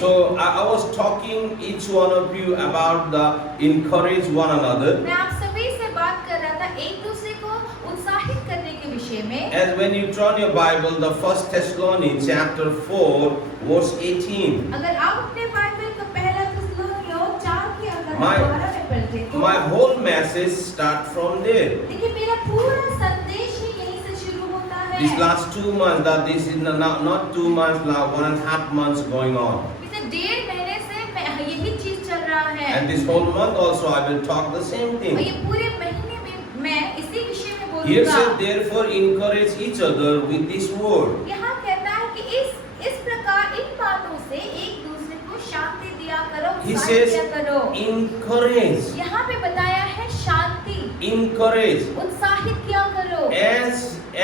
So I was talking each one of you about the encourage one another. मैं आप सभी से बात कर रहा था एक दूसरे को उत्साहित करने के विषय में। As when you turn your Bible, the First Thessalonians chapter 4, verse 18. अगर आप अपने बाइबल का पहला थिस्सलुनीकियों 4 के अंदर My- 12 में पढ़ते तो My whole message start from there. देखिए मेरा पूरा संदेश ही यहीं से शुरू होता है। These last 2 months, that this is not 2 months, now 1.5 months going on. पिछले 1.5 महीने से यही चीज चल रहा है। And this whole month also I will talk the same और thing. ये पूरे महीने में मैं इसी विषय में Here बोलूंगा। says, therefore encourage each other with this word. यहाँ कहता है कि इस प्रकार इन बातों से एक दूसरे को शांति दिया करो, He उत्साहित says, दिया करो। encourage, यहाँ पे बताया है शांति, encourage. उत्साहित किया करो।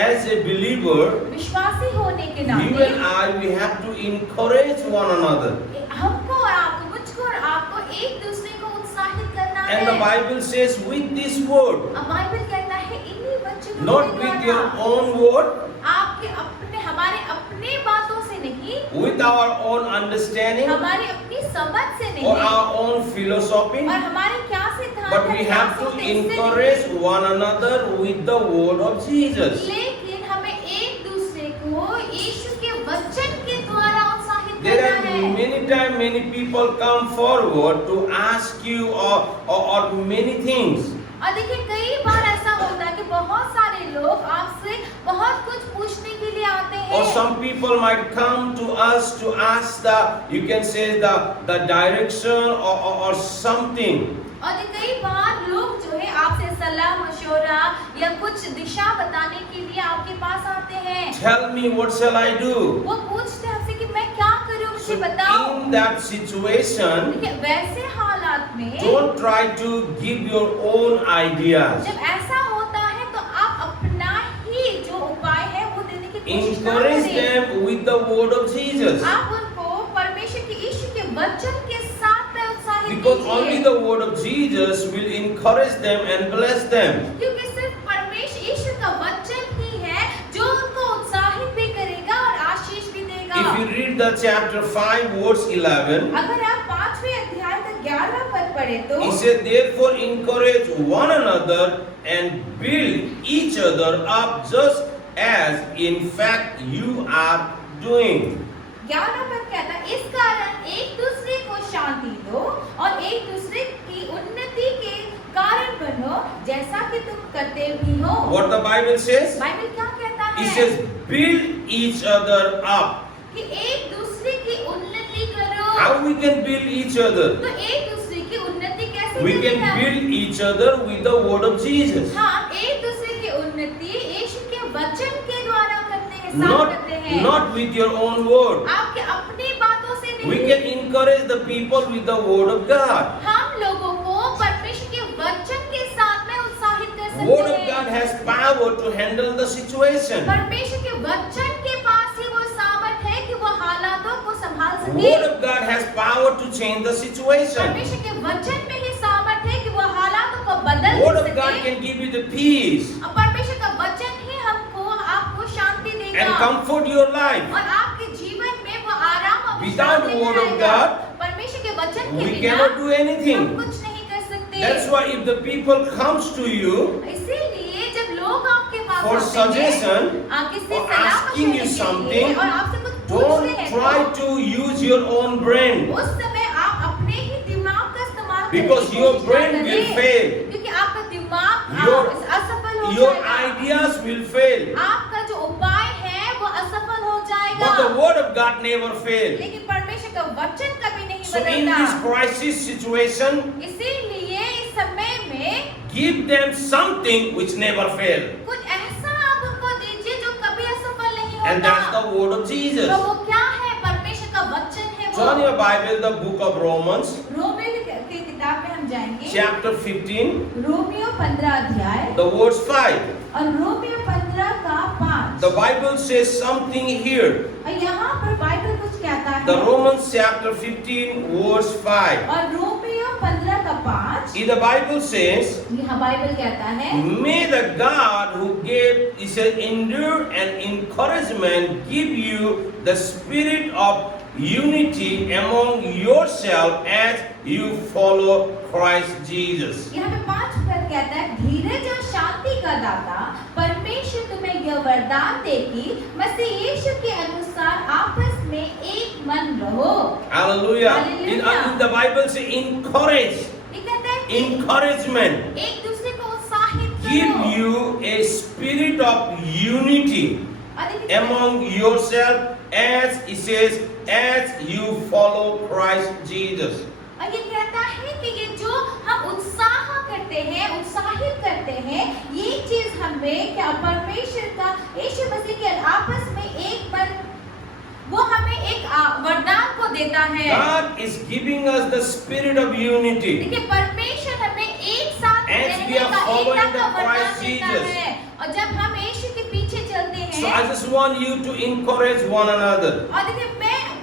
As a believer, विश्वासी होने के you नाते and I, we have to encourage one another. हमको और आपको, मुझको और आपको एक दूसरे को उत्साहित करना And the है। Bible says, with this word, अब बाइबल कहता है इन्हीं वचनों not के with your द्वारा, own word, आपके अपने हमारे अपने बातों से नहीं, with our own understanding हमारी अपनी समझ से or नहीं, our own philosophy, और हमारे क्या सिद्धांत but है, we क्या have to सोचते हैं, इससे encourage one another with the word of Jesus. लेकिन हमें एक दूसरे को यीशु के वचन के द्वारा उत्साहित There करना are है। many times many people come forward to ask you or many things. और देखिए कई बार ऐसा होता है कि बहुत सारे लोग आपसे बहुत कुछ पूछने के लिए आते हैं। Or some people might come to us to ask you can say the direction or something. और कई बार लोग जो है आपसे सलाह मशवरा या कुछ दिशा बताने के लिए आपके पास आते हैं। Tell me what shall I do? वो पूछते हैं आपसे कि मैं क्या करूं, So मुझे बताओ। in that situation, देखिए वैसे हालात में don't try to give your own ideas. जब ऐसा होता है तो आप अपना ही जो उपाय है वो देने की कोशिश ना Encourage करें। them with the word of Jesus. आप उनको परमेश्वर के यीशु के वचन के साथ में उत्साहित Because only कीजिए। the word of Jesus will encourage them and bless them. क्योंकि सिर्फ परमेश्वर यीशु का वचन ही है जो उनको उत्साहित भी करेगा और आशीष भी देगा। If you read the chapter 5 verse 11, अगर आप 5वें अध्याय का 11वां पद पढ़े तो he said, therefore encourage one another and build each other up just as in fact you are doing. 11वां पद कहता है इस कारण एक दूसरे को शांति दो और एक दूसरे की उन्नति के कारण बनो जैसा कि तुम करते भी हो। What the Bible says? Bible क्या कहता It है? says build each other up. कि एक दूसरे की उन्नति करो। How we can build each other? तो एक दूसरे की उन्नति कैसे We करें can हम? build each other with the word of Jesus. हाँ, एक दूसरे की उन्नति यीशु के वचन के द्वारा करते हैं, साथ करते हैं। Not with your own word. आपके अपनी बातों से We नहीं। can encourage the people with the word of God. हम लोगों को परमेश्वर के वचन के साथ में उत्साहित कर Word सकते of God हैं। has power to handle the situation. परमेश्वर के वचन के पास ही वो सामर्थ है कि वो हालातों को संभाल सके। Word of God has power to change the situation. परमेश्वर के वचन में ही सामर्थ है कि वो हालातों को बदल Word of God सके। can give you the peace और परमेश्वर का वचन ही हमको आपको शांति देगा and comfort your life. और आपके जीवन में वो आराम और Without Shanti the word of लाएगा। God, परमेश्वर के वचन के We बिना cannot do हम anything. कुछ नहीं कर सकते। That's why if the people comes to you इसीलिए जब लोग आपके पास for आते हैं, suggestion किसी or सलाह asking you मशवरे के लिए something, और आपसे कुछ पूछते don't हैं try तो to use your own brain उस समय आप अपने ही दिमाग का इस्तेमाल करने because की your कोशिश brain ना will करें। fail. क्योंकि आपका दिमाग Your- असफल हो Your जाएगा। ideas will fail. आपका जो उपाय है वो असफल हो जाएगा। But the word of God never fails. लेकिन परमेश्वर का वचन कभी नहीं So in बदलता। this crisis situation, इसीलिए इस समय में give them something which never fail. कुछ ऐसा आप उनको दीजिए जो कभी असफल नहीं होता। And that's the word of Jesus. तो वो क्या है? परमेश्वर का वचन है वो। Turn your Bible, the book of Romans, Romeo की किताब में हम जाएंगे। chapter 15, रोमियो 15 अध्याय the verse 5. और रोमियो 15 का 5। The Bible says something here. और यहाँ पर बाइबल कुछ कहता है। The Romans chapter 15, verse 5. और रोमियो 15 का 5 The Bible says, यहाँ बाइबल कहता है may the God who gave, he said, endure and encouragement give you the spirit of unity among yourself as you follow Christ Jesus. यहाँ पे 5 पद कहता है, धीरज और शांति का दाता परमेश्वर तुम्हें यह वरदान दे कि मसीह यीशु के अनुसार आपस में एक मन रहो। Hallelujah. Hallelujah. In the Bible says encourage, ये कहता है कि encouragement. एक दूसरे को उत्साहित Give करो। you a spirit of unity और देखिए, among yourself as it says, as you follow Christ Jesus. और ये कहता है कि ये जो हम उत्साह करते हैं, उत्साहित करते हैं, ये चीज हमें क्या परमेश्वर का यीशु मसीह के आपस में एक मन, वो हमें एक वरदान को देता है। God is giving us the spirit of unity. देखिए परमेश्वर हमें एक साथ As रहने we are का, following एकता का the वरदान Christ देता Jesus. है। और जब हम यीशु के पीछे चलते So I हैं, just want you to encourage one another. और देखिए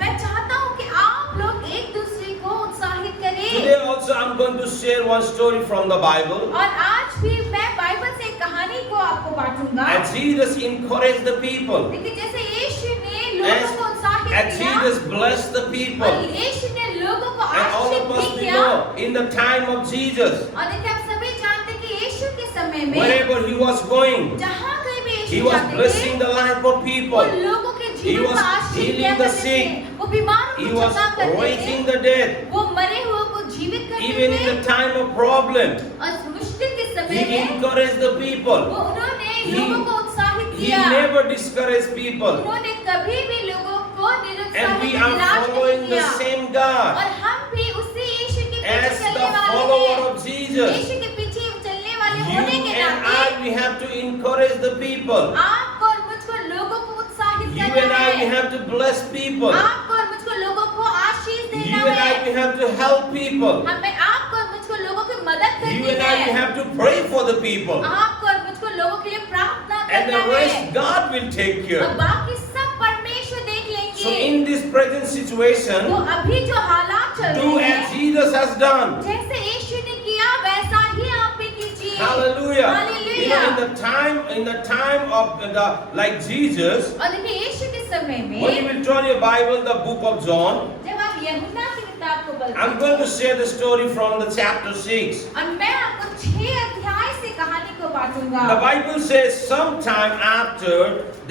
मैं चाहता हूँ कि आप लोग एक दूसरे को उत्साहित करें। Today also I'm going to share one story from the Bible. और आज भी मैं बाइबल से एक कहानी को आपको बांटूंगा। As Jesus encouraged the people, देखिए जैसे यीशु ने लोगों को उत्साहित as किया, Jesus blessed the और people, यीशु ने लोगों को and all Ashish of us भी we किया। know in the time of Jesus, और देखिए आप सभी जानते हैं कि यीशु के समय में wherever he was going, जहाँ कहीं भी he यीशु was जाते थे, blessing the life of वो people. लोगों के He जीवन was को आशीष healing दिया the करते थे, sick. वो बीमारों He को was चंगा करते raising थे, the dead. वो मरे हुए को जीवित करते Even in थे। the time of problem, और मुश्किल के he समय में encouraged the people. वो उन्होंने He- लोगों को उत्साहित He किया। never discouraged people. उन्होंने कभी भी लोगों को And निरुत्साहित we या are निराश नहीं following the किया। same God. और हम भी उसी यीशु के पीछे As चलने the वाले follower हैं। of Jesus, यीशु के पीछे चलने वाले you होने के and नाते I, we have to encourage the people. आपको और मुझको लोगों को उत्साहित You करना and I, we है। have to bless people. आपको और मुझको लोगों को आशीष You देना and I, है। we have to help people. हमें आपको और मुझको लोगों की मदद You करनी and I, we है। have to pray for the people. आपको और मुझको लोगों के लिए प्रार्थना And करना the है। rest, God will take और care. बाकी सब परमेश्वर देख So लेंगे। in this present तो situation, अभी जो हालात चल do रहे as हैं, Jesus has done. जैसे यीशु ने किया वैसा ही आप भी कीजिए। Hallelujah. You know, Hallelujah. in the time of the like Jesus, और देखिए यीशु के समय when you में will turn your Bible, the book of John, जब आप यूहन्ना की किताब को I'm पढ़ते going to हैं, share the story from the chapter 6. और मैं आपको 6 अध्याय से कहानी को बांटूंगा। The Bible says sometime after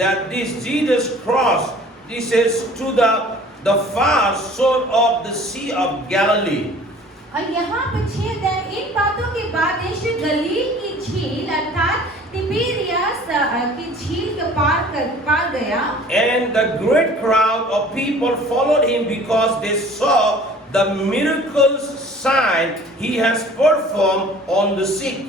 that this Jesus crossed, this is to the far shore of the Sea of Galilee. और यहाँ पर 6 अध्याय, इन बातों के बाद यीशु गलील की झील अर्थात तिबिरियस की झील के पार गया। And the great crowd of people followed him because they saw the miracles sign he has performed on the sick.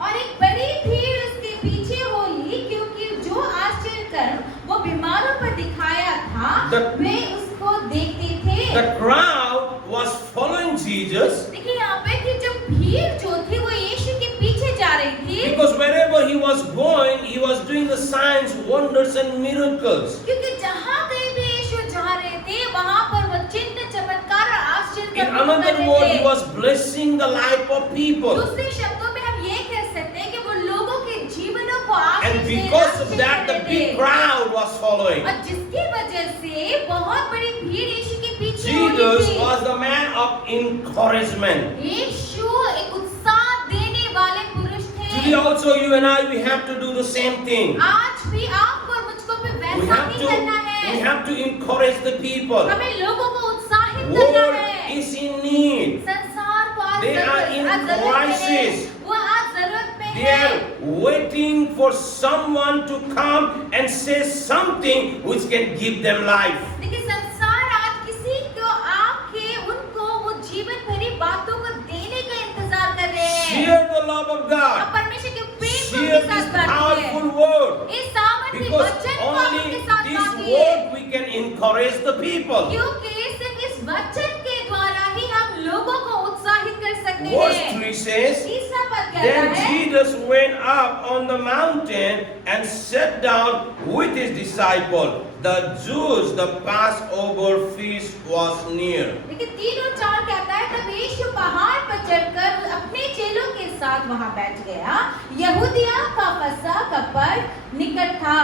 और एक बड़ी भीड़ उसके पीछे हुई क्योंकि जो आश्चर्य कर्म वो बीमारों पर दिखाया था वे उसको देखते थे। The crowd was following Jesus देखिए यहाँ पे कि जो भीड़ जो थी वो यीशु के पीछे जा रही थी because wherever he was going, he was doing the signs, wonders and miracles. क्योंकि जहाँ कहीं भी यीशु जा रहे थे वहाँ पर वो चिन्ह चमत्कार और आश्चर्य In कर्म कर another रहे word, he थे। was blessing the life of people. दूसरे शब्दों में हम ये कह सकते हैं कि वो लोगों के जीवनों को And Ashish because of that, the दे रहे big थे। crowd was following. और जिसकी वजह से बहुत बड़ी भीड़ यीशु के पीछे हो Jesus रही थी। was the man of encouragement. यीशु एक उत्साह देने वाले पुरुष Today थे। also you and I, we have to do the same thing. आज भी आपको और मुझको भी We वैसा have ही to, करना है। we have to encourage the people. हमें लोगों को उत्साहित करना World है। is in need. संसार को आज They are in जरूरत में है। crisis. वो आज जरूरत में They है। are waiting for someone to come and say something which can give them life. देखिए संसार आज किसी को आके उनको वो जीवन भरी बातों को देने का इंतजार कर रहे हैं। Share the love of अब God. परमेश्वर के प्रेम को Share उनके this साथ बांटिए। powerful word. इस सामर्थ्य Because वचन को आप only उनके साथ this बांटिए। word we can encourage the people. क्योंकि सिर्फ इस वचन के द्वारा ही हम लोगों को उत्साहित कर सकते Verse हैं। 3 says, तीसरा पद कहता Then है, Jesus went up on the mountain and sat down with his disciples. The Jews, the Passover feast was near. देखिए 3 और 4 कहता है तब यीशु पहाड़ पर चढ़कर अपने चेलों के साथ वहां बैठ गया। यहूदिया का फसह का पर्व निकट था।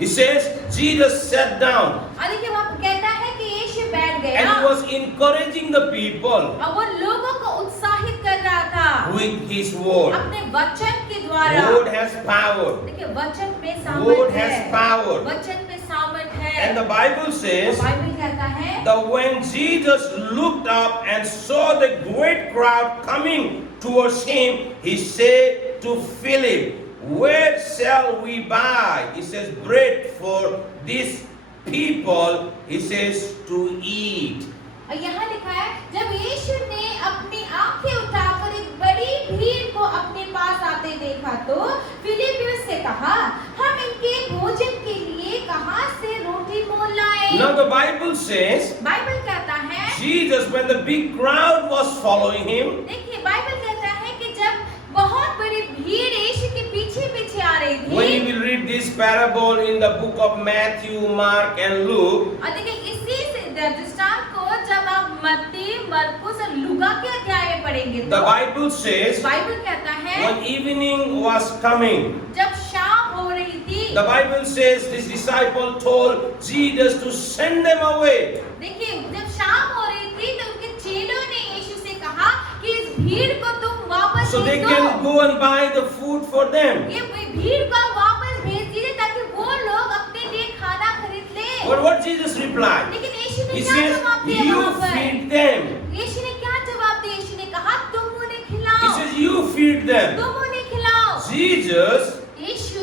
He says, Jesus sat down. और देखिए वहां पर कहता है कि यीशु गया And he was encouraging the people और वो लोगों को उत्साहित कर रहा था with his word. अपने वचन के द्वारा। Word has power. देखिए वचन में Word सामर्थ has है, power. वचन में सामर्थ है। And the Bible says Bible कहता है that when Jesus looked up and saw the great crowd coming towards him, he said to Philip, "Where shall we buy," he says, "bread for these people," he says, "to eat." और यहाँ लिखा है जब यीशु ने अपनी आंखें उठाकर एक बड़ी भीड़ को अपने पास आते देखा तो फिलिप्पियुस से कहा, हम इनके भोजन के लिए कहाँ से रोटी मोल लाएं? Now the Bible says Bible कहता है, Jesus, when the big crowd was following him, देखिए बाइबल कहता है कि जब बहुत बड़ी भीड़ यीशु के पीछे पीछे आ रही when you थी, will read this parable in the book of Matthew, Mark and Luke, और देखिए इसी से दृष्टांत को जब आप मत्ती, मरकुस और लूका के अध्याय में पढ़ेंगे the तो Bible says बाइबल कहता है when evening was coming, जब शाम हो रही थी, the Bible says this disciple told Jesus to send them away. देखिए जब शाम हो रही थी तो उनके चेलों ने यीशु से कहा कि इस भीड़ को तुम वापस So they भेज can दो। go and buy the food for them. ये भीड़ को वापस भेज दीजिए ताकि वो लोग अपने लिए खाना खरीद ले। But what Jesus replied? लेकिन यीशु ने He क्या says, जवाब दिया "You वहाँ पर? feed them." यीशु ने क्या जवाब दिया? यीशु ने कहा तुम उन्हें He खिलाओ, says, "You feed them." तुम उन्हें खिलाओ। Jesus, Yeshu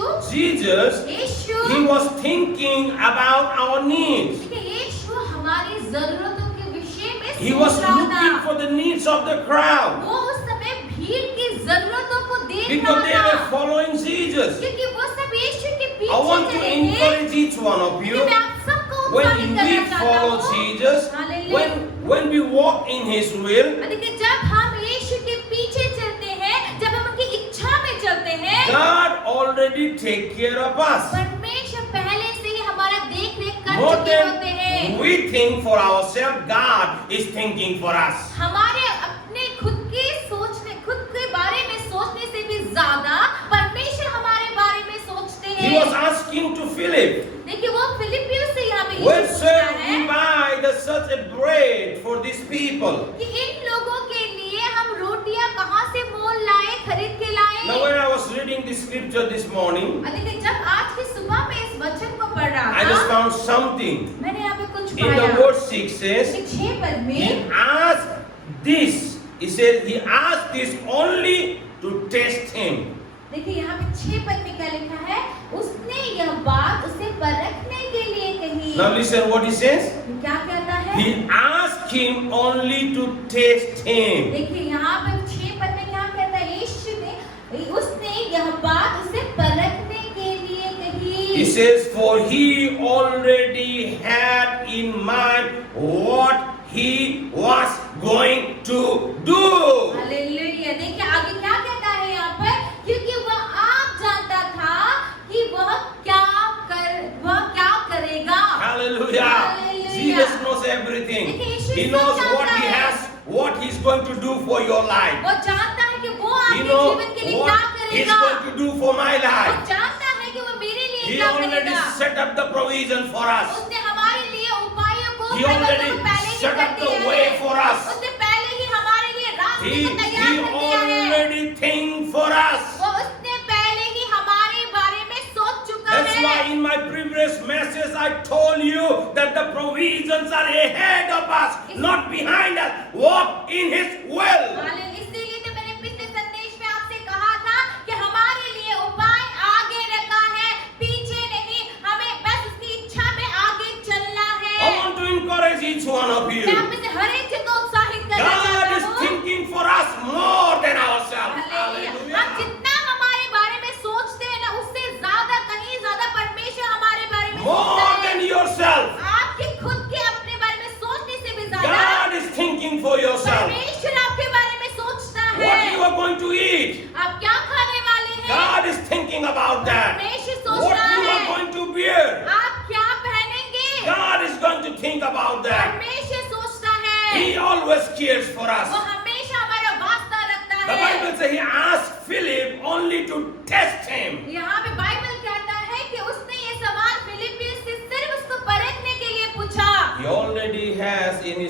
he was thinking about our needs. देखिए यीशु हमारी जरूरतों के विषय में He was सोच रहा looking था। for the needs of the crowd वो उस समय भीड़ की जरूरतों को देख because they रहा were था following Jesus. क्योंकि वो सब यीशु के I पीछे want to चले थे। encourage each one of कि you. मैं आप सबको When उत्साहित we करना चाहता follow हूँ। Jesus, hallelujah. when we walk in His will, देखिए जब हम यीशु के पीछे चलते हैं, जब हम उनकी इच्छा में चलते हैं, God already take care of us. परमेश्वर पहले से ही हमारा देख रेख कर More चुके होते than हैं। we think for ourselves, God is thinking for us. हमारे अपने खुद के बारे में सोचने से भी ज्यादा परमेश्वर हमारे बारे में सोचते He was हैं। asking to Philip, देखिए वो फिलिप्पियुस से यहाँ पे "Where यीशु पूछ shall रहा we है buy such a bread for these people?" कि इन लोगों के लिए हम रोटियां कहाँ से मोल लाए, खरीद के लाए। Now, when I was reading the scripture this morning, और देखिए जब आज की सुबह में इस वचन को पढ़ रहा I just था, found something. मैंने यहाँ पे कुछ In the पाया। verse 6 says, कि 6 पद he में asked this. He said he asked this only to test him. देखिए यहाँ पे 6 पद में क्या लिखा है, उसने यह बात उसे परखने के लिए कही। Now listen what he says. क्या कहता है? He asked him only to test him. देखिए यहाँ पे 6 पद में क्या कहता है, यीशु ने उसने यह बात उसे परखने के लिए कही। He says, for he already had in mind what he was going to do. Hallelujah. देखिए आगे क्या कहता है यहाँ पर, क्योंकि वह आप जानता था कि वह क्या करेगा। Hallelujah. Hallelujah. Jesus knows everything. देखिए, यीशु He सब knows जानता what he है। has, what he's going to do for your life. वो जानता है कि वो He आपके knows जीवन के लिए क्या what he's करेगा। going to do for my वो life. जानता है कि वो मेरे लिए He क्या already करेगा। set up the provision for us. उसने हमारे लिए उपायों को He प्रबंधों already को पहले ही set कर up the दिया way है। for us. उसने पहले ही हमारे लिए रास्ते He को तैयार कर दिया है। already think for us. वो उसने पहले ही हमारे बारे में सोच चुका That's है। why in my previous message I told you that the provisions are ahead of us, not behind us. Walk in His will. इसीलिए तो मैंने पिछले संदेश में आपसे कहा था कि हमारे लिए उपाय आगे रखा है, पीछे नहीं। हमें बस उसकी इच्छा में आगे चलना I है। want to encourage each one of you. मैं आप में से हर एक को उत्साहित करना God चाहता is हूँ। thinking for us more than ourselves. Hallelujah. हम Hallelujah. जितना हमारे बारे में सोचते हैं ना, उससे ज्यादा कहीं ज्यादा परमेश्वर हमारे बारे में More सोचता than है। yourself. आपके खुद के अपने बारे में सोचने से भी ज्यादा God is thinking for yourself. परमेश्वर आपके बारे में सोचता What you है। are going to eat. आप क्या खाने वाले हैं, God is thinking about that. परमेश्वर सोच What रहा you are है। going to wear. आप क्या पहनेंगे, God is going to think about that. परमेश्वर सोचता है। He always cares for वो us. हमेशा हमारा वास्ता रखता The है। Bible says he asked Philip only to test him. यहाँ पे बाइबल कहता है कि उसने ये सवाल फिलिप्पियुस से सिर्फ उसको परखने के लिए पूछा। He already has in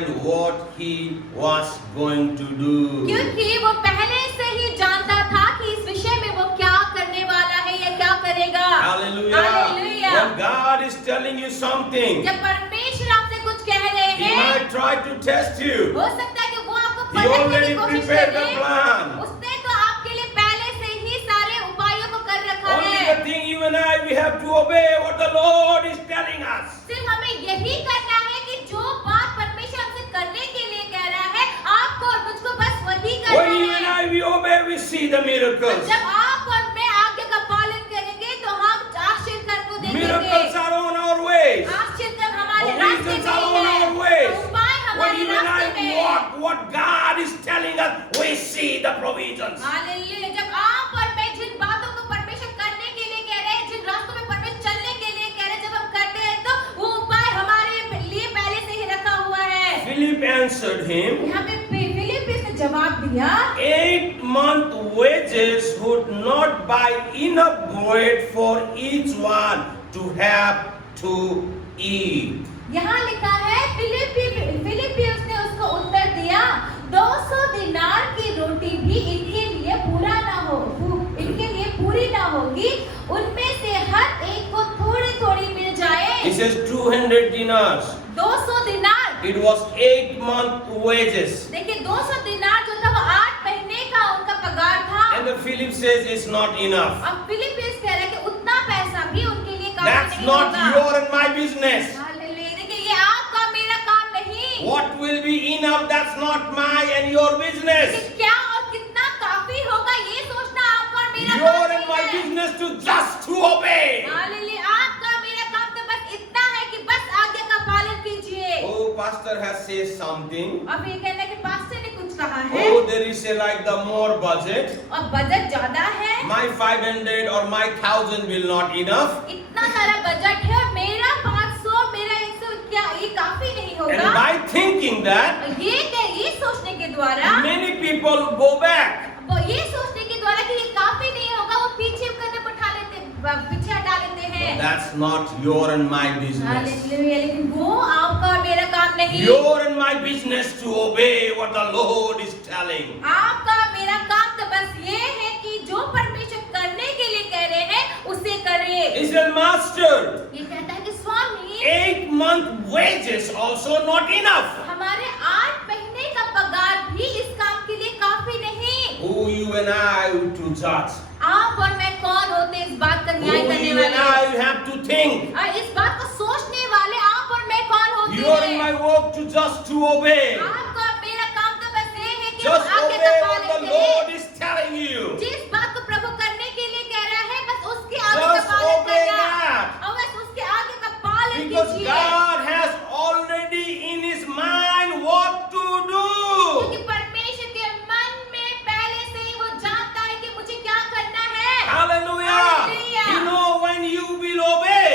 mind what he was going to do. क्योंकि वो पहले से ही जानता था कि इस विषय में वो क्या करने वाला है या क्या करेगा। Hallelujah. Hallelujah. When God is telling you something, जब परमेश्वर आपसे कुछ कह रहे He हैं, might try to test you. हो सकता है कि वो आपको He परखने already की कोशिश prepared the करे। plan. उसने तो आपके लिए पहले से ही सारे उपायों को कर रखा Only है। the thing you and I, we have to obey what the Lord is telling us. सिर्फ हमें यही करना है कि जो बात परमेश्वर हमसे करने के लिए कह रहा है, आपको और मुझको बस वही करना When you and है। I, we obey, we see the miracles. जब आप और मैं आज्ञा का पालन करेंगे तो हम आश्चर्य कर्म को देखेंगे। Miracles are on our ways. आश्चर्य कर्म हमारे रास्ते Provisions में are ही on है। our ways. उपाय When हमारे you and रास्ते I में है। walk what God is telling us, we see the provisions. Hallelujah. जब आप और मैं जिन बातों को परमेश्वर करने के लिए कह रहे हैं, जिन रास्तों में परमेश्वर चलने के लिए कह रहे हैं, जब हम करते हैं तो वो उपाय हमारे लिए पहले से ही रखा हुआ है। Philip answered him, यहाँ पे फिलिप्पी ने जवाब दिया, 8-month wages would not buy enough bread for each one to have to eat. यहाँ लिखा है फिलिप्पी उसने उसको उत्तर दिया, 200 दिनार की रोटी भी इनके लिए पूरी ना होगी, उनमें से हर एक को थोड़ी थोड़ी मिल जाए। He says 200 dinars. 200 दिनार। It was 8-month wages. देखिए 200 दिनार जो था वो 8 महीने का उनका पगार था। And the Philip says it's not enough. अब फिलिप्पी कह रहा है कि उतना पैसा भी उनके लिए काफी That's नहीं not होगा। your and my business. Hallelujah. देखिए ये आपका मेरा काम नहीं। What will be enough, that's not my and your business. कि क्या और कितना काफी होगा ये सोचना आपका और मेरा Your काम and my नहीं है। business to just to obey. Hallelujah. आपका मेरा काम तो बस इतना है कि बस आज्ञा का पालन कीजिए। Oh, pastor has said something. अब ये कहना है कि पास्टर ने कुछ कहा है Oh, there is a like the more budget. और बजट ज्यादा है, My 500 or my 1000 will not enough. इतना सारा बजट है और मेरा 500 मेरा 100 क्या ये काफी नहीं And होगा। by thinking that, ये सोचने के द्वारा many people go back. वो ये सोचने के द्वारा कि ये काफी नहीं होगा, वो पीछे कदम पीछे हटा लेते हैं। That's not your and my business. Hallelujah. लेकिन वो आपका और मेरा काम नहीं। Your and my business to obey what the Lord is telling. आपका और मेरा काम तो बस ये है कि जो परमेश्वर करने के लिए कह रहे हैं उसे करें। He said, Master, ये कहता है कि स्वामी 8-month wages also not enough. हमारे 8 महीने का पगार भी इस काम के लिए काफी नहीं। Who you and I to judge? आप और मैं कौन होते हैं इस बात का Who न्याय करने you and वाले? I have to think. और इस बात को सोचने वाले आप और मैं कौन होते Your and हैं? my work to just to obey. आपका और मेरा काम तो बस ये है कि Just हम आज्ञा obey का what the पालन Lord करें। is telling you. जिस बात को प्रभु करने के लिए कह रहा है बस उसकी आज्ञा का Just पालन obey करना that. और बस उसके आज्ञा का पालन Because कीजिए। God has already in His mind what to do. क्योंकि परमेश्वर के मन में पहले से ही वो जानता है कि मुझे क्या करना है। Hallelujah. Hallelujah. You know when you will obey,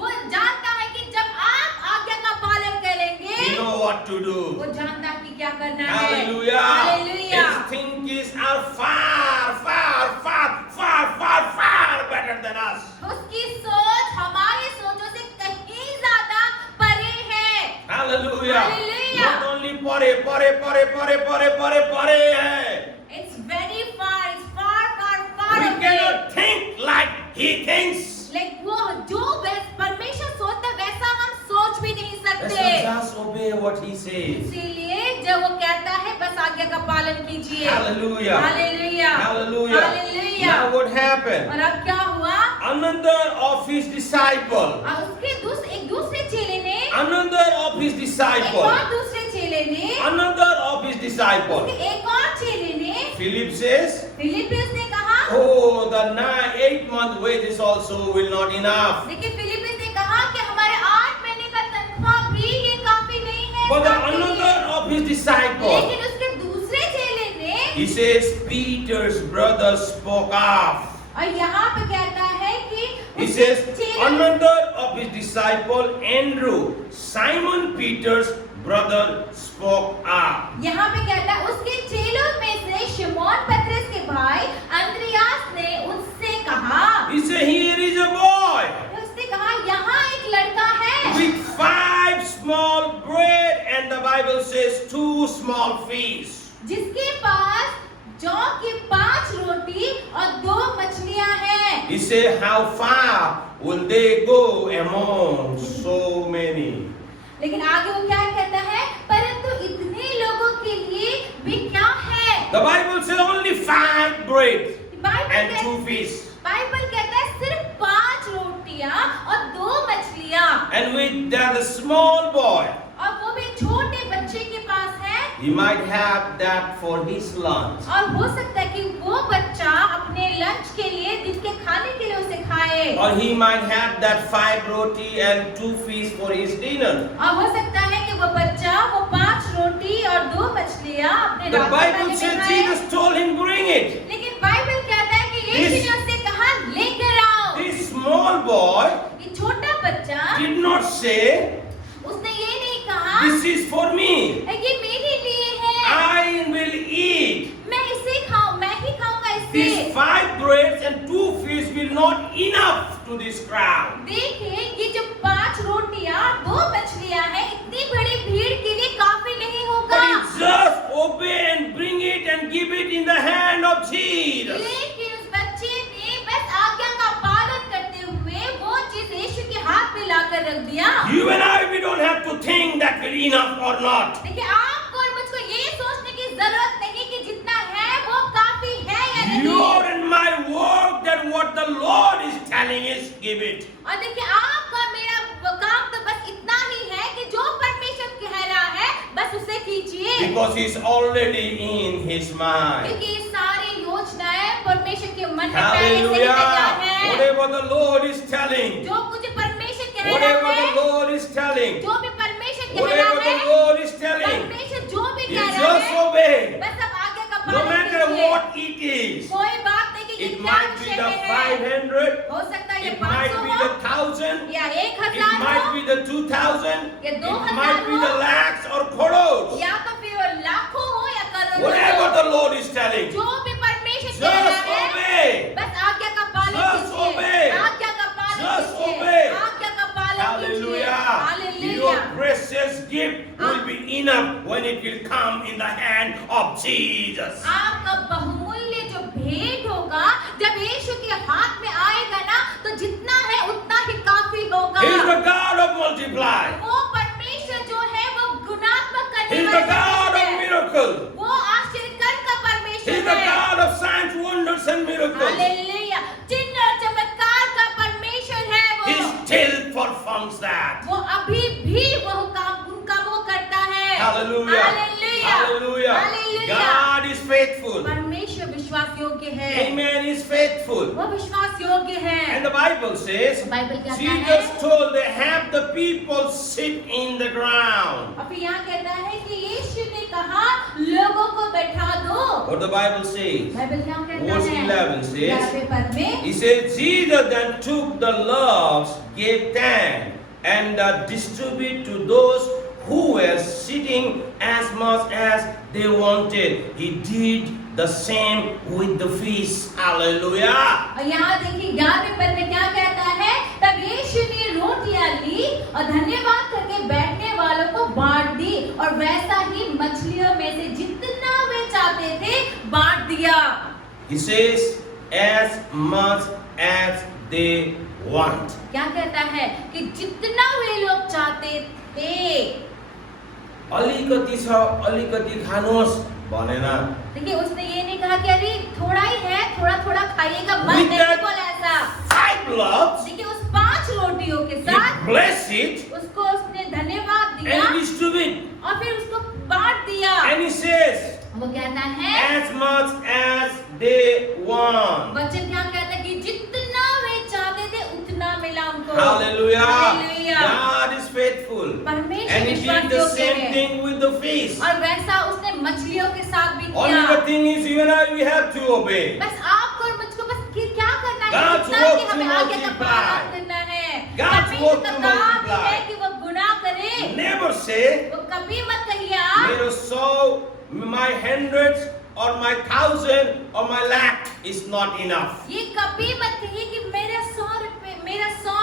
वो जानता है कि जब आप आज्ञा का पालन करेंगे you know what to do. वो जानता है कि क्या करना है। Hallelujah. Hallelujah. His things are far better than us. उसकी सोच हमारी सोचों से कहीं ज्यादा परे है। Hallelujah. Hallelujah. Not only pare hai. It's very far. It's far We away. cannot think like He thinks. Like वो जो परमेश्वर सोचता है वैसा हम सोच भी नहीं Let's सकते। just obey what He says. इसीलिए जब वो कहता है बस आज्ञा का पालन कीजिए। Hallelujah. Hallelujah. Hallelujah. Hallelujah. Now what happened? और अब क्या हुआ? Another of His disciple. और उसके एक दूसरे चेले ने Another of His एक disciple. और दूसरे चेले ने Another of His disciple. उसके एक और चेले ने Philip says, फिलिप्पस ने कहा, oh, the 8-month wages also will not enough. देखिए फिलिप्पस ने कहा कि हमारे 8 महीने का तनख्वाह भी ये काफी नहीं है। But the काफी नहीं another है। of His disciple, लेकिन उसके दूसरे चेले ने he says, Peter's brother spoke up. और यहाँ पे कहता है कि He उसके says, चेले another of His disciple, Andrew, Simon Peter's brother, spoke up. यहाँ पे कहता है उसके चेलों में से शिमोन पतरस के भाई अंद्रियास ने उससे कहा, He said, here is a boy उसने कहा यहाँ एक लड़का है with 5 small bread, and the Bible says small fish. जिसके पास जौ की 5 रोटी और 2 मछलियां हैं। He said, how far will they go among so many? लेकिन आगे वो क्या कहता है, परंतु इतने लोगों के लिए वे क्या है? The Bible says only 5 bread and 2 fish. Bible कहता है सिर्फ 5 रोटियां और 2 मछलियां। And with that small boy, और वो भी छोटे बच्चे के पास है। he might have that for his lunch. और हो सकता है कि वो बच्चा अपने लंच के लिए, दिन के खाने के लिए उसे खाए। Or he might have that 5 roti and 2 fish for his dinner. और हो सकता है कि वो बच्चा वो 5 रोटी और 2 मछलियां अपने The रात के Bible खाने says में खाए। Jesus told him, bring it. लेकिन बाइबल कहता है कि यीशु ने उससे कहा लेकर आओ। This small boy ये छोटा बच्चा did not say, उसने ये नहीं कहा this is for me. ये मेरे लिए है, I will eat. मैं इसे खाऊं, मैं ही खाऊंगा These इससे। 5 breads and 2 fish will not enough to this crowd. देखिए ये जो 5 रोटियां 2 मछलियां हैं, इतनी बड़ी भीड़ के लिए काफी नहीं होगा। But he just obey and bring it and give it in the hand of Jesus. लेकिन उस बच्चे ने बस आज्ञा का पालन करते हुए वो चीज यीशु के हाथ में लाकर रख दिया। You and I, we don't have to think that we're enough or not. देखिए आपको और मुझको ये सोचने की जरूरत नहीं कि जितना है वो काफी है या नहीं। Your and my work, that what the Lord is telling is give it. और देखिए आपका मेरा वो काम तो बस इतना ही है कि जो परमेश्वर कह रहा है बस उसे कीजिए। Because it's already in his mind. क्योंकि ये सारी योजनाएं परमेश्वर के मन में पहले से ही Hallelujah. तैयार है। Whatever the Lord is telling, जो कुछ परमेश्वर कह रहा whatever है, the Lord is telling, जो भी परमेश्वर कह whatever रहा the है, Lord is telling, परमेश्वर जो भी you कह रहा just है obey. बस अब आगे का No पालन matter कीजिए। what it is. कोई बात नहीं कि ये It क्या might be विषय the में है। 500, हो सकता है ये it might 500 be हो the 1,000, या it 1000 might हो be the 2,000, ये it 2000 might be the हो lakhs or crores. या तो फिर वो लाखों हो या करोड़ों Whatever हो। the Lord is telling, जो भी परमेश्वर कह just रहा है obey. बस आज्ञा का पालन Just कीजिए। obey. आज्ञा का पालन Just कीजिए। obey. आज्ञा का पालन कीजिए। Hallelujah. Hallelujah. Your precious gift will be enough when it will come in the hand of Jesus. आपका बहुमूल्य जो भेंट होगा जब यीशु के हाथ में आएगा ना तो जितना है उतना ही काफी होगा। He is the God of multiply. वो परमेश्वर जो है वो गुणात्मक He करने is the वाला God of है। miracle. वो आश्चर्यकर का He परमेश्वर is the है। God of signs, wonders and miracles. Hallelujah. चिन्ह और चमत्कार का परमेश्वर है वो। He still performs that. वो अभी भी वो काम उनका वो करता है। Hallelujah. Hallelujah. Hallelujah. Hallelujah. God is faithful. परमेश्वर विश्वास योग्य है। Amen is faithful. वो विश्वास योग्य है। And the Bible says, Bible कहता Jesus है told they have the people sit in the ground. और फिर यहाँ कहता है कि यीशु ने कहा लोगों को बैठा दो। What the Bible says. Bible क्या कहता Verse है? 11 says, 11वें पद में He said, Jesus then took the loaves, gave thanks, and distributed to those who were sitting as much as they wanted. He did the same with the fish. Hallelujah. और यहाँ देखिए 11वें पद में क्या कहता है, तब यीशु ने रोटियां ली और धन्यवाद करके बैठने वालों को बांट दी और वैसा ही मछलियों में से जितना वे चाहते थे बांट दिया। He says, as much as they want. क्या कहता है कि जितना वे लोग चाहते थे। अलिकति छ, अलिकति खानुहोस् भनेन। देखिए उसने ये नहीं कहा कि अरे थोड़ा ही है, थोड़ा थोड़ा खाइएगा, बस With नहीं that बोला ऐसा। 5 loaves, देखिए उस 5 रोटियों के he साथ blessed it उसको उसने धन्यवाद दिया and distributed. और फिर उसको बांट दिया। And he says, वो कहता है as much as they want. वचन यहाँ कहता है कि जितना वे चाहते थे उतना मिला उनको। Hallelujah. Hallelujah. God is faithful. परमेश्वर And he विश्वास did the योग्य same है। thing with the fish. और वैसा उसने मछलियों के साथ भी Only किया। the thing is, you and I, we have to obey. बस आपको और मुझको बस क्या करना है, God's इतना work कि to हमें आगे का multiply. पालन करना है। God's परमेश्वर work का to काम multiply. है कि वो गुनाह करे। Never say, वो कभी मत कहिए आप मेरो 100, my hundreds, or my 1,000, or my lakh is not enough. ये कभी मत कहिए कि मेरा 100 रुपए, मेरा 100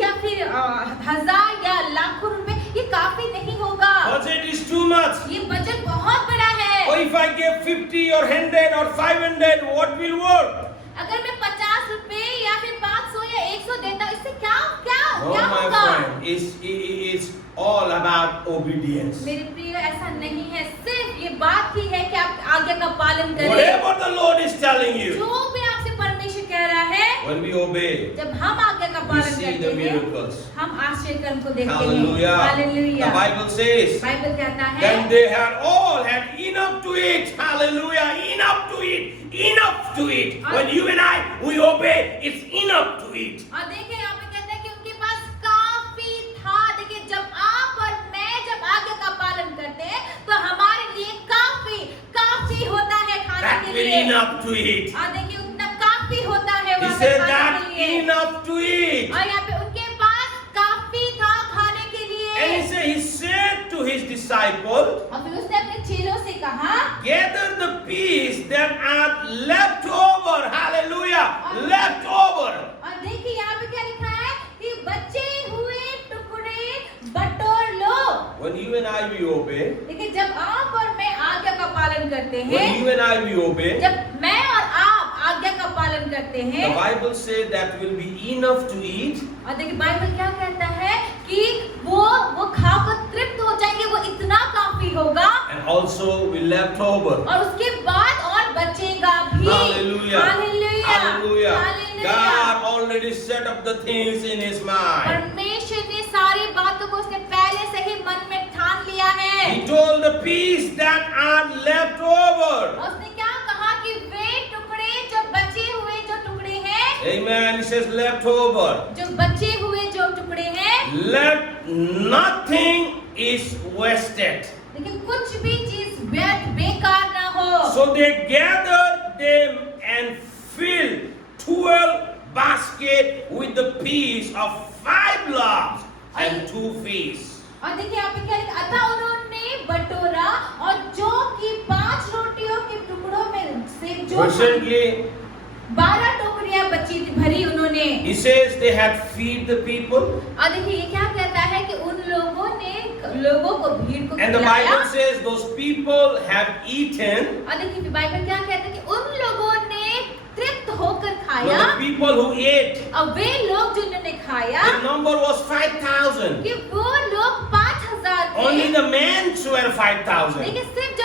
या फिर 1000 या लाखों रुपए ये काफी नहीं होगा। Budget is too much. ये बजट बहुत बड़ा है। Or if I give 50 or 100 or 500, what will work? अगर मैं 50 रुपए या फिर 500 या 100 देता हूँ, इससे क्या क्या No, क्या my होगा? friend, it's all about obedience. मेरे प्रिय, ऐसा नहीं है। सिर्फ ये बात ही है कि आप आज्ञा का पालन करें। Whatever the Lord is telling you, जो भी आपसे परमेश्वर कह रहा है, when we obey, जब हम आज्ञा का we पालन see करते the हैं, miracles. हम आश्चर्य कर्म को देखते हैं। Hallelujah. The hallelujah. Bible says, Bible कहता है, then they had all had enough to eat. Hallelujah. Enough to eat. Enough to eat. When you and I, we obey, it's enough to eat. और देखिए यहाँ पे कहता है कि उनके पास काफी था। देखिए जब आप और मैं जब आज्ञा का पालन करते हैं तो हमारे लिए काफी होता है खाने That's के very लिए। enough to eat. और देखिए उतना काफी होता है He वहाँ पे said खाने that's के लिए। enough to eat. और यहाँ पे उनके पास काफी था खाने के And लिए। he said to his disciple, और फिर उसने अपने चेलों से कहा, gather the piece that are left over. Hallelujah. Left over. और देखिए यहाँ पे क्या लिखा है कि बचे हुए टुकड़े बटोर लो। When you and I we obey, देखिए जब आप और मैं आज्ञा का पालन करते when हैं, you and I we obey, जब मैं और आप आज्ञा का पालन करते the हैं, Bible says that will be enough to eat. और देखिए बाइबल क्या कहता है कि वो खाकर तृप्त हो जाएंगे, वो इतना काफी होगा And also we left over. और उसके बाद और बचेगा भी। Hallelujah. Hallelujah. Hallelujah. Hallelujah. God already set up the things in his mind. परमेश्वर ने सारी बातों को उसने पहले से ही मन में ठान लिया है। He told the piece that are left over. और उसने क्या कहा कि वे टुकड़े जो बचे हुए जो टुकड़े हैं, Amen. He says left over. जो बचे हुए जो टुकड़े हैं, Let nothing is wasted. लेकिन कुछ भी चीज व्यर्थ बेकार ना हो। So they gathered them and filled 12 baskets with the piece of 5 loaves and 2 fish. और देखिए यहाँ पे क्या लिखा, अतः उन्होंने बटोरा और जो कि 5 रोटियों के टुकड़ों में से जो Recently, 12 टोकरियां बची थी भरी उन्होंने। he says they had feed the people. और देखिए ये क्या कहता है कि उन लोगों ने लोगों को भीड़ को And the खिलाया। Bible says those people have eaten. और देखिए बाइबल क्या कहता है कि उन लोगों ने तृप्त होकर But खाया। the people who ate, और वे लोग जिन्होंने खाया, the number was 5,000. कि वो लोग 5,000 Only थे। the men were 5,000. लेकिन सिर्फ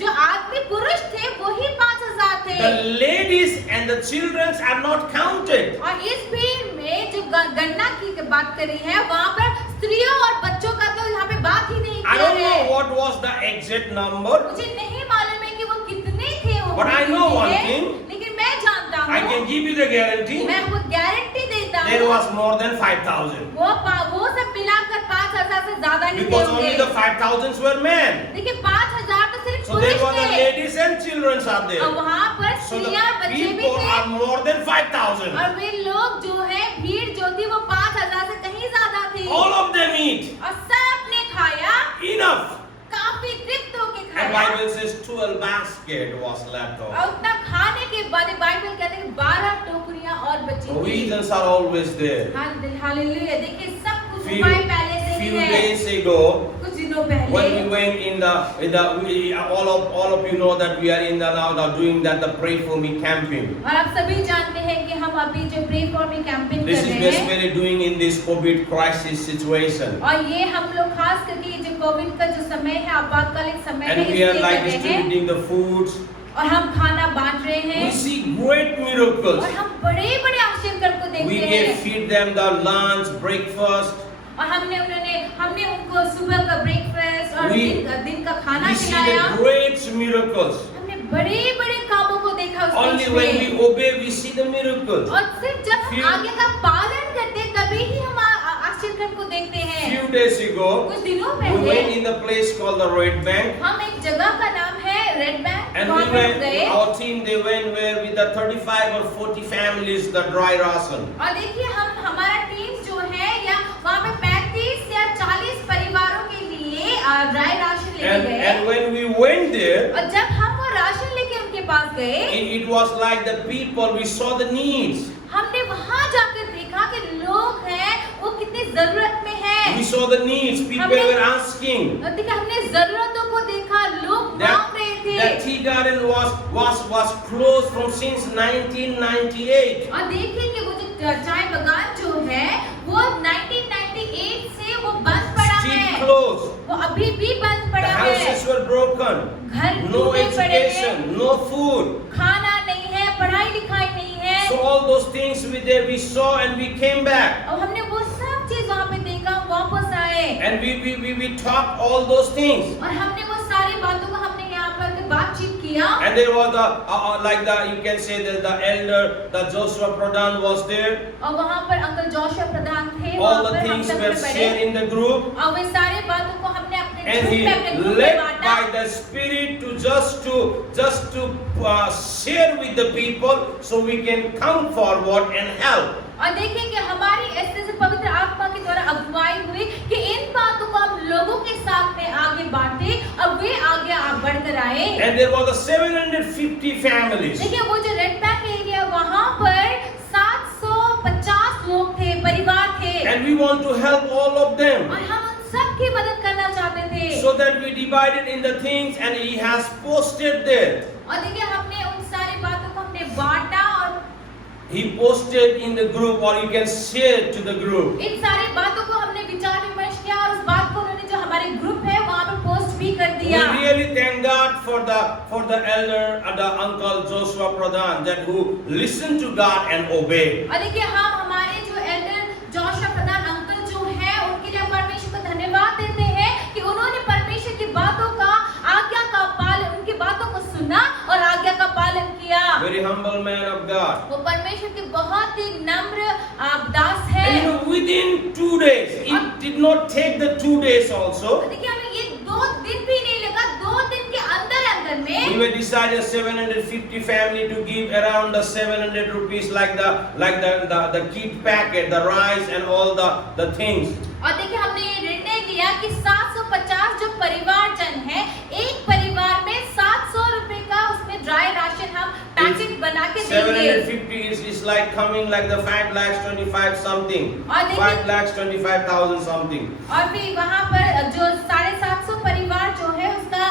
जो आदमी पुरुष थे वही 5,000 थे। The ladies and the children are not counted. और इस भीड़ में जो गणना की बात करी है, वहाँ पर स्त्रियों और बच्चों का तो यहाँ पे बात ही नहीं I किया don't know है। what was the exact number. मुझे नहीं मालूम है कि वो कितने थे वो But I know one थे, thing. लेकिन मैं जानता I can हूँ, give you the guarantee. मैं वो गारंटी देता There हूँ, was more than 5,000. वो सब मिलाकर 5,000 से ज्यादा ही थे Because only the होंगे। 5,000 were men. देखिए 5,000 तो सिर्फ So there पुरुष were the थे ladies and children are और there. वहाँ पर So स्त्रियाँ और the बच्चे भी people थे are more than 5,000. और वे लोग जो है भीड़ जो थी वो 5,000 से कहीं ज्यादा थी All of them eat. और सबने खाया, Enough. काफी तृप्त होके And खाया। Bible says 12 basket was left और over. उतना खाने के बाद बाइबल कहते हैं कि 12 टोकरियां और बची The थी। reasons are always there. Hallelujah. देखिए सब कुछ Few, उपाय पहले से ही few है। days ago, कुछ दिनों when we पहले went in all of you know that we are in the now doing that the Pray For Me camping. और आप सभी जानते हैं कि हम अभी जो pray for me campaign This कर is रहे हैं basically doing in this COVID crisis situation. और ये हम लोग खास करके ये जो कोविड का जो समय है, आपातकालीन समय है, And we are इसलिए like कर रहे हैं distributing the foods. और हम खाना बांट रहे We हैं see great miracles. और हम बड़े-बड़े आश्चर्य को We देखते gave हैं feed them the lunch, breakfast. और हमने उनको सुबह का ब्रेकफास्ट और दिन का खाना We see खिलाया। the great miracles. हमने बड़े-बड़े कामों को देखा उस Only बीच when में। we obey, we see the miracles. और सिर्फ जब Few- हम आज्ञा का पालन करते हैं तभी ही हम आश्चर्य को देखते हैं। Few days ago, कुछ दिनों we went पहले in the place called the Red Bank. हम एक जगह का नाम है रेड बैंक, And वहाँ we पर went, गए our team, they went where with the 35 or 40 families, the dry ration. और देखिए हमारा टीम जो है या वहाँ पे 35 या 40 परिवारों के लिए ड्राई राशन लेके And गए। when we went there, और जब हम वो राशन लेके उनके पास गए, it was like the people, we saw the needs. हमने वहाँ जाकर देखा कि लोग हैं वो कितनी जरूरत में हैं। We saw the needs. People हमने- were asking. देखिए हमने जरूरतों को देखा, लोग मांग रहे That थे। tea garden was closed from since 1998. और देखिए कि वो जो चाय बगान जो है वो 1998 से वो बंद पड़ा Still है, closed. वो अभी भी बंद The पड़ा है। houses were broken. घर No टूटे पड़े हैं, education, no food. खाना नहीं है, पढ़ाई लिखाई नहीं है। So all those things we saw and we came back. और हमने वो सब चीज वहाँ पे देखा, वापस आए And we talked all those things. और हमने वो सारी बातों को हमने यहाँ पर बातचीत किया। And there was you can say that the elder, the Joshua Pradhan was there. और वहाँ पर अंकल जोशुआ प्रधान थे, All वहाँ the पर हम things सब were में shared पढ़े in the group. और वे सारे बातों को हमने अपने And ग्रुप he में, अपने ग्रुप में led बांटा। by the Spirit to just to share with the people so we can come forward and help. और देखिए कि हमारी ऐसे से पवित्र आत्मा के द्वारा अगुवाई हुई कि इन बातों को हम लोगों के साथ में आगे बांटे और वे आगे बढ़कर आए। And there was a 750 families. देखिए वो जो रेड पैक एरिया वहाँ पर 750 लोग थे, परिवार थे And we want to help all of them. और हम उन सब की मदद करना चाहते थे। So that we divided in the things and he has posted there. और देखिए हमने उन सारी बातों को हमने बांटा और He posted in the group or you can share to the group. इन सारी बातों को हमने विचार विमर्श किया और उस बात को उन्होंने जो हमारे ग्रुप है वहाँ पे पोस्ट भी कर We दिया। really thank God for the elder and the uncle Joshua Pradhan that who listened to God and obeyed. और देखिए हम हमारे जो एल्डर जोशुआ प्रधान अंकल जो है उनके लिए परमेश्वर को धन्यवाद देते हैं कि उन्होंने परमेश्वर की बातों का आज्ञा का पालन, उनकी बातों को सुना और आज्ञा का पालन किया। Very humble man of God. वो परमेश्वर के बहुत ही नम्र दास है। And you know, within 2 days, it did not take the 2 days also. देखिए हमें ये 2 दिन भी नहीं लगा, 2 दिन के अंदर अंदर में We were decided 750 family to give around the 700 rupees like the kit packet, the rice and all the things. और देखिए हमने ये निर्णय लिया कि 750 जो परिवार जन है, एक परिवार में 700 रुपए का उसमें ड्राई राशन हम पैकेट बना के देंगे। 750 is like coming like the 5 lakhs 25 something. और देखिए- 5 lakhs 25,000 something. और फिर वहाँ पर जो 750 परिवार जो है उसका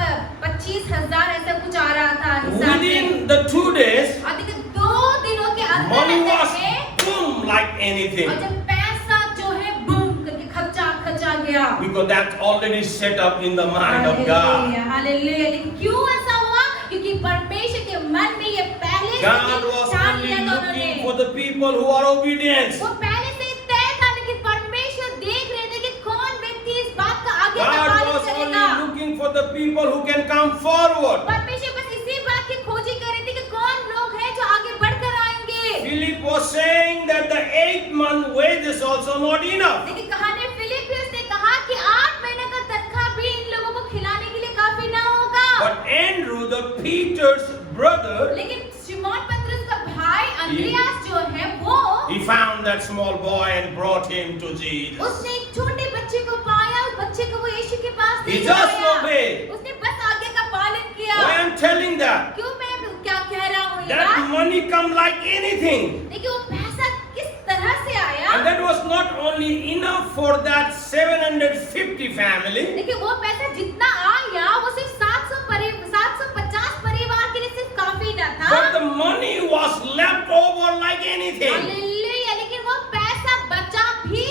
5,25,000 ऐसा कुछ आ रहा था हिसाब से। Within the 2 days, और देखिए 2 दिनों के अंदर money अंदर was में boom like anything. और जब पैसा जो है बूम करके खर्चा गया। Because that's already set up in the mind of God. Hallelujah, hallelujah. लेकिन क्यों ऐसा हुआ? क्योंकि परमेश्वर के मन में ये पहले से God ही was ठान only लिया था looking उन्होंने। for the people who are obedient. वो पहले से ही तय था, लेकिन परमेश्वर देख रहे थे कि कौन व्यक्ति इस बात का आगे का God पालन was करेगा। only looking for the people who can come forward. परमेश्वर बस इसी बात की खोजी कर रहे थे कि कौन लोग हैं जो आगे बढ़कर आएंगे। Philip was saying that the 8-month wage is also not enough. लेकिन कहानी फिलिपियस ने कहा कि 8 महीने का तनख्वाह भी इन लोगों को खिलाने के लिए काफी ना होगा। But Andrew, the Peter's brother, लेकिन शिमोन पतरस का भाई अंद्रियास जो है वो he found that small boy and brought him to Jesus. उसने एक छोटे बच्चे को पाया, उस बच्चे को वो यीशु के पास He ले just आया। obeyed. उसने बस आगे का पालन किया। Why I'm telling that? क्यों मैं क्या कह रहा हूँ ये That बात? money come like anything. देखिए वो पैसा किस तरह से आया। And that was not only enough for that 750 family. देखिए वो पैसा जितना आया वो सिर्फ 750 परिवार के लिए सिर्फ काफी ना था। But the money was left over like anything. Hallelujah, लेकिन वो पैसा बचा भी।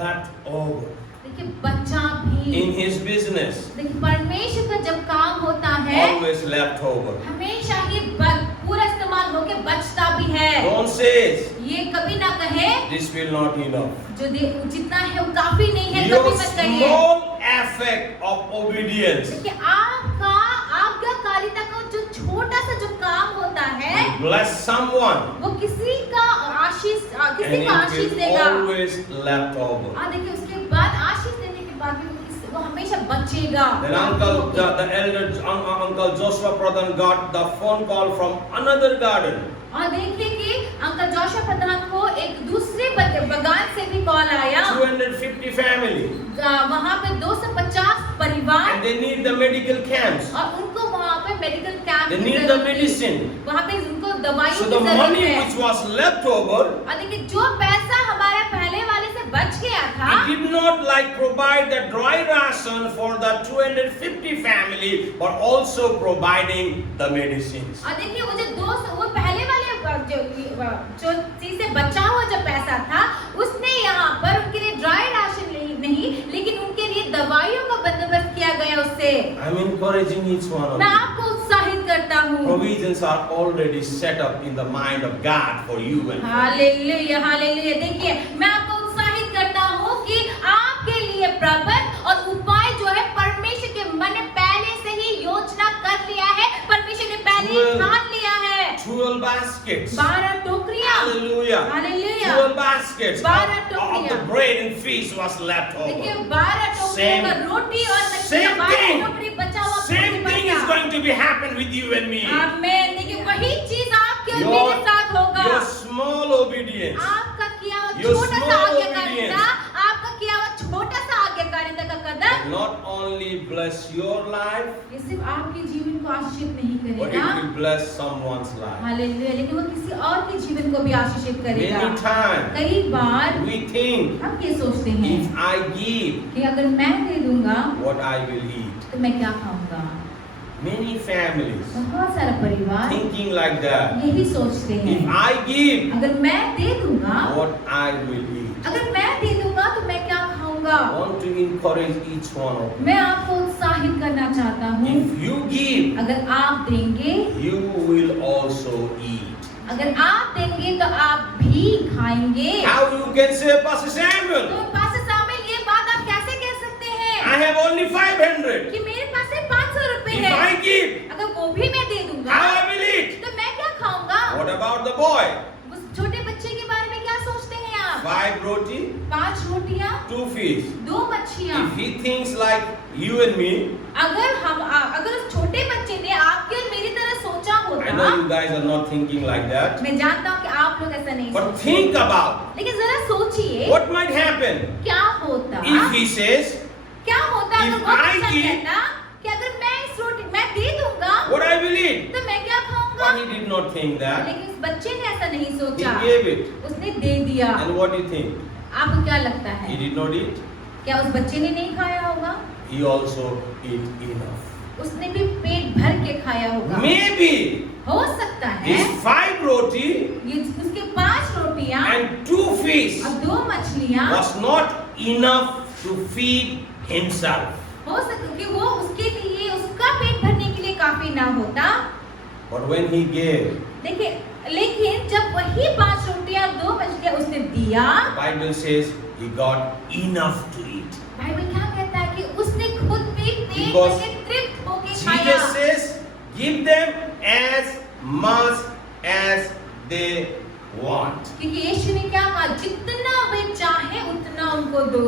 Left over देखिए बचा भी। in his business. देखिए परमेश्वर का जब काम होता है Always left over. हमेशा ही पूरा इस्तेमाल होके बचता भी है। Don't say ये कभी ना कहे this will not enough. जो जितना है वो काफी नहीं है, Your कभी मत कहिए। small effect of obedience देखिए आपका आज्ञाकारिता का जो छोटा सा जो काम होता है bless someone वो किसी का आशीष and किसी को आशीष it will देगा। always left over. देखिए उसके बाद आशीष देने के बाद भी वो हमेशा बचेगा। Then the elder Uncle Joshua Pradhan got the phone call from another garden. और देखिए कि अंकल जोशुआ प्रधान को एक दूसरे बगान से भी कॉल आया। 250 family. वहाँ पे 250 परिवार And they need the medical camps. और उनको वहाँ पे medical camp They need the medicine. वहाँ पे उनको दवाइयों So की the जरूरत money है। which was left over, और देखिए जो पैसा हमारा पहले था। He did not like provide the dry ration for the 250 family, but also providing the medicines. और देखिए वो पहले वाले जो चीज से बचा हुआ जो पैसा था, उसने यहाँ पर उनके लिए ड्राई राशन नहीं, लेकिन उनके लिए दवाइयों का बंदोबस्त किया गया उससे। I'm encouraging each one of मैं you. आपको उत्साहित करता हूँ। Provisions are already set up in the mind of God for you and for me. Hallelujah, hallelujah. देखिए, मैं आपको उत्साहित करता हूँ कि आपके लिए प्रबंध और उपाय जो है परमेश्वर के मन ने पहले से ही योजना कर लिया है, परमेश्वर ने पहले ही ठान लिया है। 12 baskets. 12 टोकरियां। Hallelujah. हालेलुया। 12 baskets 12 of टोकरियां। the bread and fish was left देखिए, over. 12 टोकरियों का रोटी और मछली, Same 12 thing. टोकरी बचा हुआ Same रोटी thing बचा। is going to be happen with you and me. आमीन। देखिए, वही चीज आपके और Your, मेरे साथ होगा। your small obedience. आपका किया हुआ Your छोटा सा small आज्ञाकारिता, आपका किया हुआ छोटा सा आज्ञाकारिता का कदम Not only bless your life, ये सिर्फ आपके जीवन को आशीषित नहीं but it करेगा, will bless someone's life. Hallelujah, लेकिन वो किसी और के जीवन को भी आशीषित करेगा। Many times कई बार we think, हम ये सोचते हैं if I give, कि अगर मैं दे दूंगा what I will eat. तो मैं क्या खाऊंगा। Many families बहुत सारा परिवार thinking like that. यही सोचते If हैं, I give, अगर मैं दे दूंगा, what I will eat. अगर मैं दे दूंगा तो मैं क्या खाऊंगा। I want to encourage each one of you. मैं आपको उत्साहित करना चाहता हूँ, If you give, अगर आप देंगे, you will also eat. अगर आप देंगे तो आप भी खाएंगे। How you can say, Pastor Samuel, तो पास्टर सामुएल, ये बात आप कैसे कह सकते हैं I have only 500. कि मेरे पास सिर्फ 500 रुपए If है, I give, अगर वो भी मैं दे दूंगा how I will eat. तो मैं क्या खाऊंगा। What about the boy? उस छोटे बच्चे के बारे में क्या सोचते हैं आप। 5 roti, 5 रोटियां, 2 fish. 2 मच्छियां। If he thinks like you and me, अगर उस छोटे बच्चे ने आपके और मेरी तरह सोचा I होता, know you guys are not thinking like that, मैं जानता हूँ कि आप लोग ऐसा नहीं but सोचते, think about लेकिन जरा सोचिए what might happen क्या होता, if he says, क्या होता If अगर वो I बच्चा give- कहता कि अगर मैं इस रोटी मैं दे दूंगा what I will eat. तो मैं क्या खाऊंगा। But he did not think that. लेकिन इस बच्चे ने ऐसा नहीं He सोचा, gave it. उसने दे दिया। And what do you think? आपको क्या लगता He है, did not eat. क्या उस बच्चे ने नहीं खाया होगा। He also ate enough. उसने भी पेट भर के खाया होगा। Maybe हो सकता है his 5 roti ये उसके 5 रोटियां and 2 fish और 2 मछलियां was not enough to feed himself. हो सकता कि वो उसके लिए उसका पेट भरने के लिए काफी ना होता। But when he gave, देखिए, लेकिन जब वही 5 रोटियां 2 मछलियां उसने दिया, the Bible says he got enough to eat. Bible क्या कहता है कि उसने खुद भी पेट Because भर के तृप्त होके खाया। Jesus says, give them as much as they want. क्योंकि यीशु ने क्या कहा, जितना वे चाहे उतना उनको दो।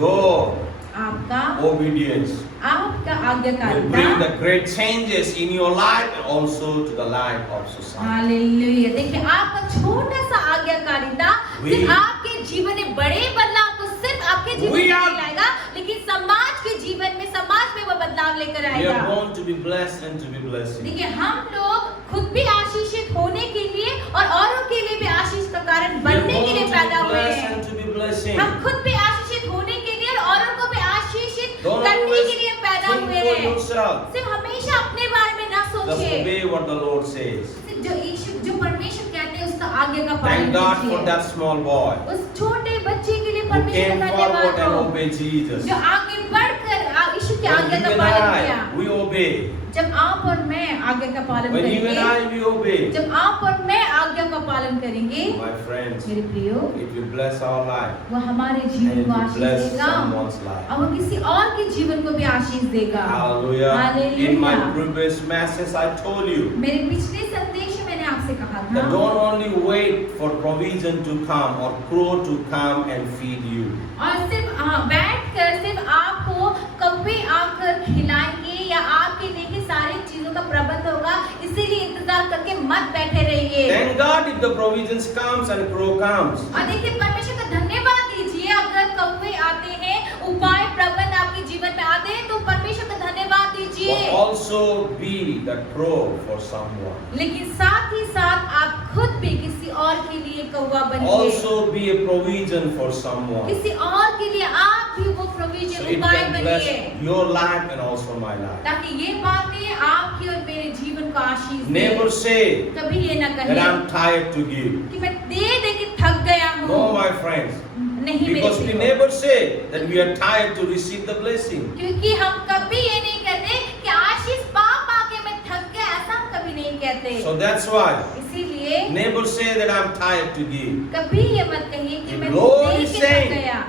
Your आपका obedience आपका will bring आज्ञाकारिता, the great changes in your life and also to the life of society. Hallelujah. देखिए, आपका छोटा सा आज्ञाकारिता सिर्फ आपके जीवन में बड़े बदलाव को सिर्फ आपके जीवन में नहीं लाएगा, लेकिन समाज के जीवन में समाज में वो बदलाव लेकर We आएगा। are born to be blessed and to be blessing. देखिए, हम लोग खुद भी आशीषित होने के लिए और औरों के लिए भी आशीष का कारण We are बनने born के लिए to पैदा be हुए blessed हैं। and to be blessing. हम खुद भी आशीषित होने के लिए और औरों को भी आशीषित Don't करने always के लिए पैदा think हुए for हैं। yourself. सिर्फ हमेशा अपने बारे में ना Just सोचिए, obey what the Lord says. सिर्फ जो परमेश्वर कहते हैं उसका आज्ञा का पालन Thank God for कीजिए। that small boy उस छोटे बच्चे के लिए who परमेश्वर came का forward धन्यवाद and हो, obeyed Jesus. जो आगे बढ़कर यीशु की When आज्ञा you का and पालन किया। I, we obey. जब आप और मैं आज्ञा का पालन When you and करेंगे, I, we obey. जब आप और मैं आज्ञा का पालन करेंगे, My friends, मेरे प्रियो, it will bless our life वो हमारे and जीवन it को will आशीष bless देगा someone's life. और वो किसी और के जीवन को भी आशीष देगा। Hallelujah. Hallelujah. In my previous message, I told you मेरे पिछले संदेश में मैंने आपसे कहा that था, don't only wait for provision to come or crow to come and feed you. और सिर्फ बैठकर सिर्फ आपको कौवे आकर खिलाएंगे या आपके लिए ही सारी चीजों का प्रबंध होगा, इसीलिए इंतजार करके मत बैठे रहिए। Thank God if the provisions comes and crow comes. और देखिए, परमेश्वर का धन्यवाद दीजिए अगर कौवे आते हैं, उपाय प्रबंध आपके जीवन में आते हैं तो परमेश्वर का धन्यवाद दीजिए। कीजिए, but also be the crow for someone. लेकिन साथ ही साथ आप खुद भी किसी और के लिए कौवा बनिए, Also be a provision for someone. किसी और के लिए आप भी वो So प्रोविजन it उपाय can bless बनिए, your life and also my life. ताकि ये बातें आपकी और मेरे जीवन को आशीष दे। Never say कभी ये ना that कहिए I'm tired to give. कि मैं दे दे के थक गया हूँ। No, my friends. नहीं मेरे Because we प्रियो। never say that we are tired to receive the blessing. क्योंकि हम कभी ये नहीं कहते कि आशीष पा के मैं थक गया, ऐसा हम कभी नहीं कहते। So that's why इसीलिए never say that I'm tired to give. कभी ये मत कहिए कि If मैं Lord दे is के थक saying- गया।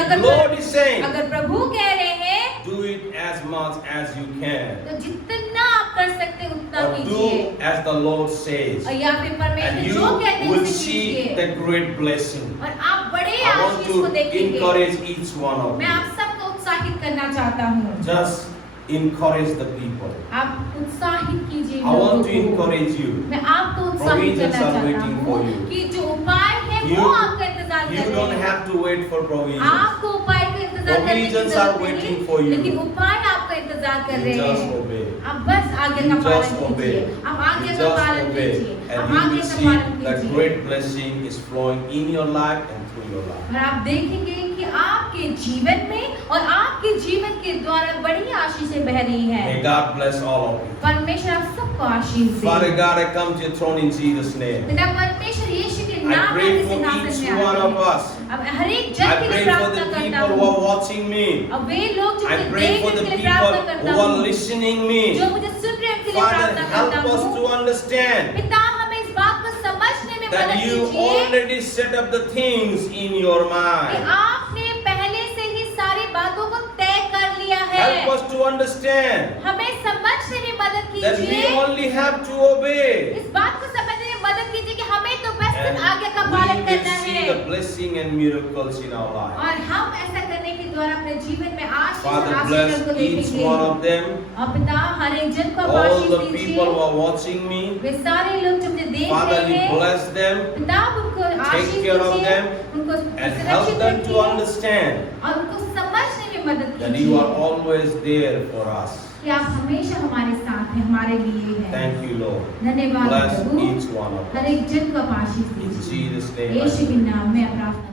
If Lord is saying, अगर प्रभु कह रहे हैं do it as much as you can. तो जितना आप कर सकते हैं उतना Or कीजिए, do as the Lord says. और या फिर And परमेश्वर you जो कहते हैं will उसे see कीजिए, the great blessing. और आप बड़े I want आशीष को to देखेंगे। encourage each one of मैं you. आप सबको उत्साहित करना चाहता हूँ। Just encourage the people. आप उत्साहित कीजिए I want लोगों to को। encourage you. मैं आपको उत्साहित Provisions करना are चाहता waiting for हूँ you. कि जो उपाय है You- वो आपका इंतजार You कर don't रहे हैं। have to wait for provisions. आपको उपाय का इंतजार करने की Provisions जरूरत are waiting नहीं, for you. लेकिन उपाय आपका इंतजार कर You रहे just हैं। obey. आप बस आज्ञा You का पालन just obey. कीजिए, आप You आज्ञा का just पालन obey. कीजिए, And आप you will आज्ञा का see पालन that कीजिए, great blessing is flowing in your life and through your life. और आप देखेंगे कि आपके जीवन में और आपके जीवन के द्वारा बड़ी आशीषें बह रही May हैं। God bless all of you. परमेश्वर आप सबको आशीष दे। Father God, I come to your throne in Jesus' name. पिता परमेश्वर यीशु के I नाम pray में for सिंहासन each में one आते of हैं। us. अब हर एक I जन के लिए pray for प्रार्थना the करता people who हूँ। are watching me. अब वे लोग जो I मुझे pray देख for रहे the हैं, उनके लिए people प्रार्थना करता who are हूँ। listening जो me. मुझे सुन रहे हैं उनके लिए Father, प्रार्थना help करता us हूँ। to understand पिता हमें इस बात को समझने में that मदद you कीजिए already set up the things in your कि mind. आपने पहले से ही सारी बातों को तय कर लिया है। Help us to understand हमें समझने में मदद that we कीजिए, only have to obey. इस बात को समझने में मदद कीजिए कि हमें तो बस And आज्ञा का we पालन will करना see है, the blessing and miracles in our life. और हम ऐसा करने के द्वारा अपने जीवन में आशीष और Father, आशीर्वाद bless को each देखेंगे। one of them. और पिता हर एक जन को आप All Ashish the people who दीजिए। are watching me, वे सारे लोग जो मुझे देख Father, रहे you हैं, bless them पिता आप उनको आशीष care of दीजिए, them उनको and सुरक्षित help them to रखिए, understand और उनको समझने में मदद that you are कीजिए always there for us. कि आप हमेशा हमारे साथ हैं, हमारे लिए हैं। Thank you, Lord. धन्यवाद Bless Prabhu, each one of her us. एक जन को आप आशीष In दीजिए। Jesus' name. I Yeshu pray. के नाम में प्रार्थना